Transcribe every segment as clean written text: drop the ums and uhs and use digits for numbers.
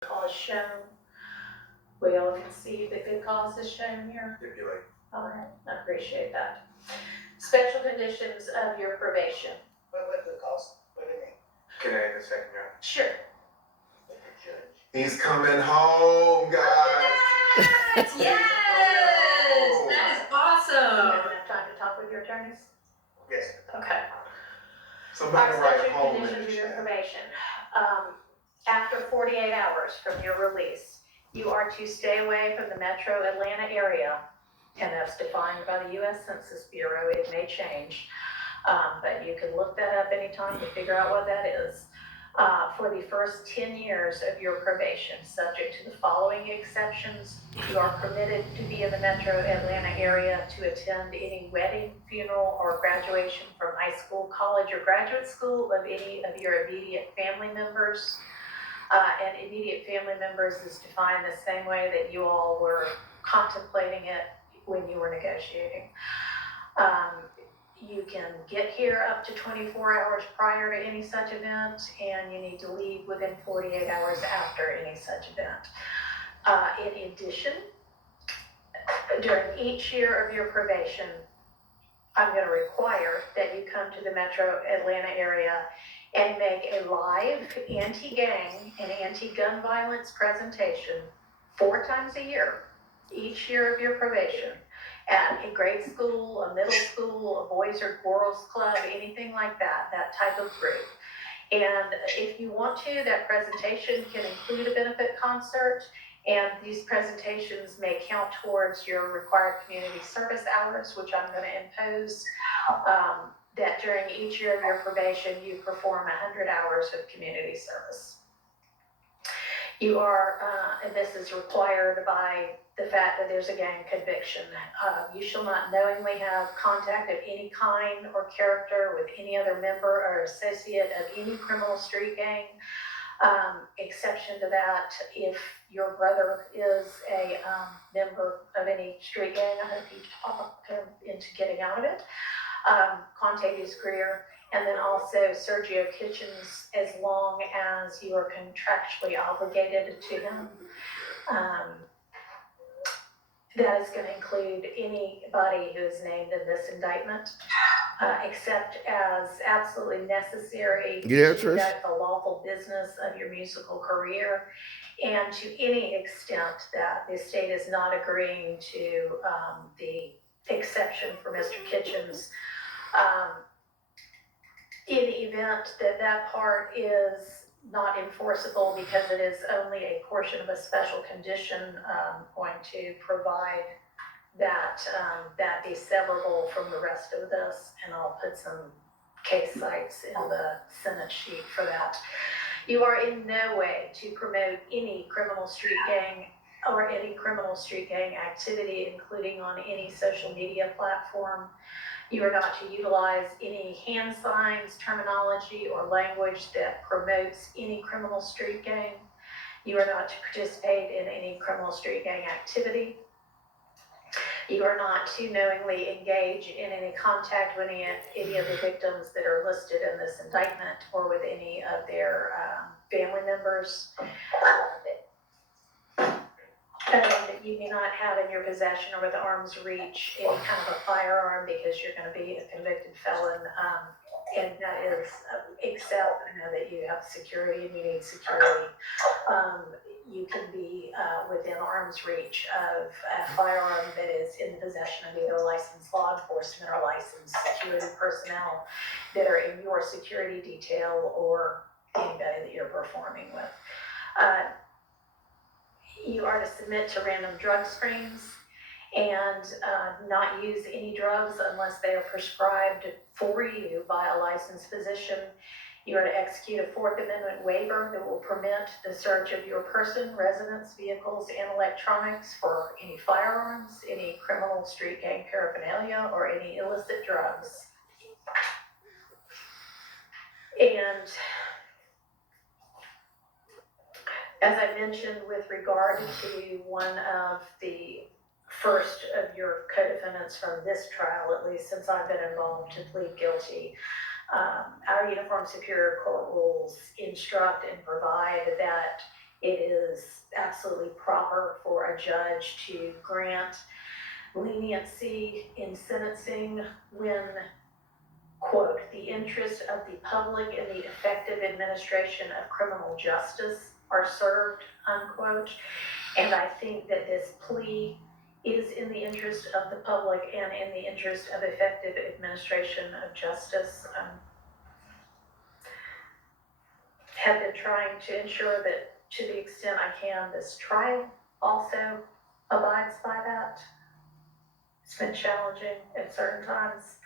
Cause shown. We all can see the good cause is shown here. Stipulate. All right, I appreciate that. Special conditions of your probation. What the cost? What do you mean? Can I have a second, John? Sure. He's coming home, guys. Yes, that is awesome. You have time to talk with your attorneys? Yes. Okay. Somebody Our write special home in conditions the of your chat. probation. After 48 hours from your release, you are to stay away from the metro Atlanta area, and that's defined by the U.S. Census Bureau. It may change, but you can look that up anytime to figure out what that is. For the first 10 years of your probation, subject to the following exceptions, you are permitted to be in the metro Atlanta area to attend any wedding, funeral, or graduation from high school, college, or graduate school of any of your immediate family members. And immediate family members is defined the same way that you all were contemplating it when you were negotiating. You can get here up to 24 hours prior to any such event, and you need to leave within 48 hours after any such event. In addition, during each year of your probation, I'm going to require that you come to the metro Atlanta area and make a live anti-gang and anti-gun violence presentation 4 times a year, each year of your probation, at a grade school, a middle school, a boys or girls club, anything like that, that type of group. And if you want to, that presentation can include a benefit concert, and these presentations may count towards your required community service hours, which I'm going to impose. That during each year of your probation, you perform 100 hours of community service. You are, and this is required by the fact that there's a gang conviction. You shall not knowingly have contact of any kind or character with any other member or associate of any criminal street gang. Exception to that, if your brother is a member of any street gang, I hope you talk him into getting out of it. Contagious Greer, and then also Sergio Kitchens, as long as you are contractually obligated to him. That is going to include anybody who is named in this indictment, except as absolutely necessary to conduct the lawful business of your musical career, and to any extent that the state is not agreeing to the exception for Mr. Kitchens. In the event that that part is not enforceable because it is only a portion of a special condition, going to provide that that be severable from the rest of this, and I'll put some case sites in the Senate sheet for that. You are in no way to promote any criminal street gang or any criminal street gang activity, including on any social media platform. You are not to utilize any hand signs, terminology, or language that promotes any criminal street gang. You are not to participate in any criminal street gang activity. You are not to knowingly engage in any contact with any of the victims that are listed in this indictment or with any of their family members. And you may not have in your possession or with arm's reach any kind of a firearm because you're going to be a convicted felon. And that is, except I know that you have security and you need security. You can be within arm's reach of a firearm that is in the possession of either licensed law enforcement or licensed security personnel that are in your security detail or anybody that you're performing with. You are to submit to random drug screens and not use any drugs unless they are prescribed for you by a licensed physician. You are to execute a Fourth Amendment waiver that will permit the search of your person, residence, vehicles, and electronics for any firearms, any criminal street gang paraphernalia, or any illicit drugs. And as I mentioned, with regard to one of the first of your co-defendants from this trial, at least since I've been involved, to plead guilty, our Uniform Superior Court rules instruct and provide that it is absolutely proper for a judge to grant leniency in sentencing when, quote, the interest of the public and the effective administration of criminal justice are served, unquote. And I think that this plea is in the interest of the public and in the interest of effective administration of justice. Have been trying to ensure that, to the extent I can, this trial also abides by that. It's been challenging at certain times.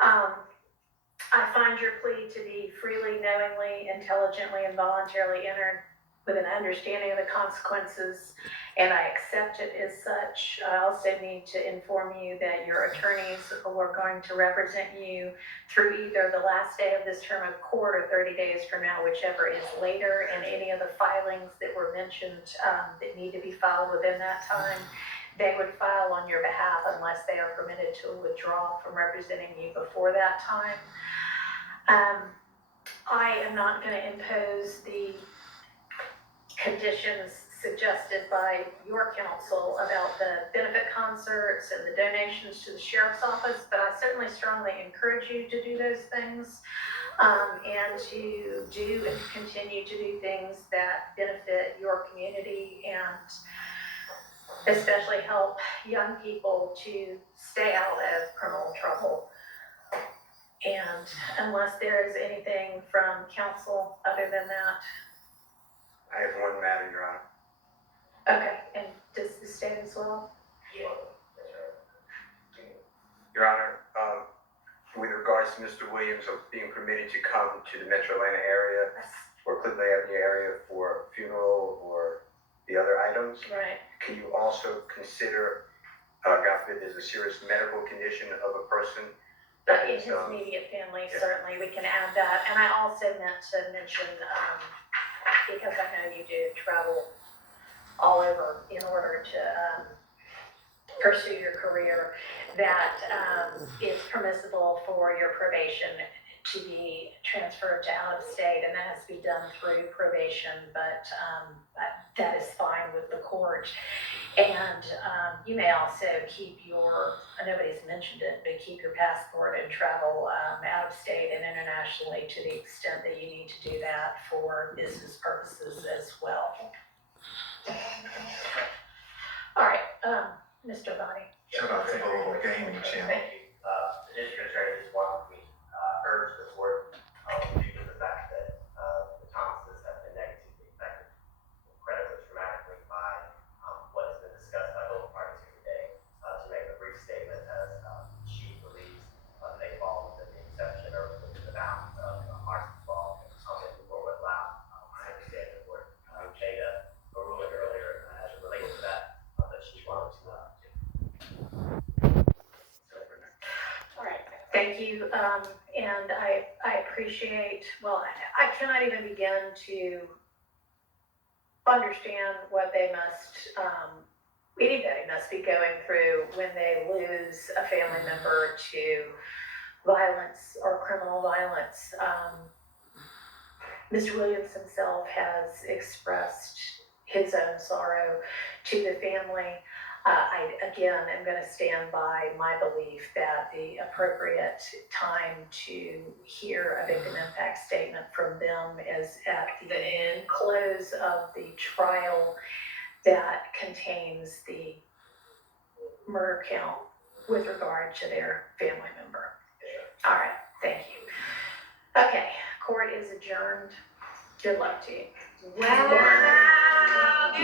I find your plea to be freely, knowingly, intelligently, and voluntarily entered with an understanding of the consequences, and I accept it as such. I also need to inform you that your attorneys are going to represent you through either the last day of this term of court or 30 days from now, whichever is later, and any of the filings that were mentioned that need to be filed within that time, they would file on your behalf unless they are permitted to withdraw from representing you before that time. I am not going to impose the conditions suggested by your counsel about the benefit concerts and the donations to the sheriff's office, but I certainly strongly encourage you to do those things, and to do and continue to do things that benefit your community and especially help young people to stay out of criminal trouble. And unless there is anything from counsel other than that. I have one matter, Your Honor. Okay, and does the state as well? Yeah. Your Honor, with regards to Mr. Williams of being permitted to come to the Metro Atlanta area or Cleveland Avenue area for a funeral or the other items, Right. can you also consider, God forbid, there's a serious medical condition of a person that In is, his immediate family, yeah. certainly, we can add that. And I also meant to mention, because I know you do travel all over in order to pursue your career, that it's permissible for your probation to be transferred to out of state, and that has to be done through probation, but that is fine with the court. And you may also keep your, nobody's mentioned it, but keep your passport and travel out of state and internationally to the extent that you need to do that for business purposes as well. All right, Mr. Bonnie. Shout out to the local gaming channel. Thank you. The district attorney just wanted me urge the board due to the fact that the Thomases have been negatively affected incredibly dramatically by what has been discussed by both parties here today, to make a brief statement as she believes they fall within the exception or within the bounds of Marston's law. If the board would allow, I understand the board made a ruling earlier as it relates to that, but she wanted to. All right, thank you, and I appreciate, well, I cannot even begin to understand what they must, anybody must be going through when they lose a family member to violence or criminal violence. Mr. Williams himself has expressed his own sorrow to the family. I, again, am going to stand by my belief that the appropriate time to hear a victim impact statement from them is at the close of the trial that contains the murder count with regard to their family member. All right, thank you. Okay, court is adjourned. Good luck to you. Wow.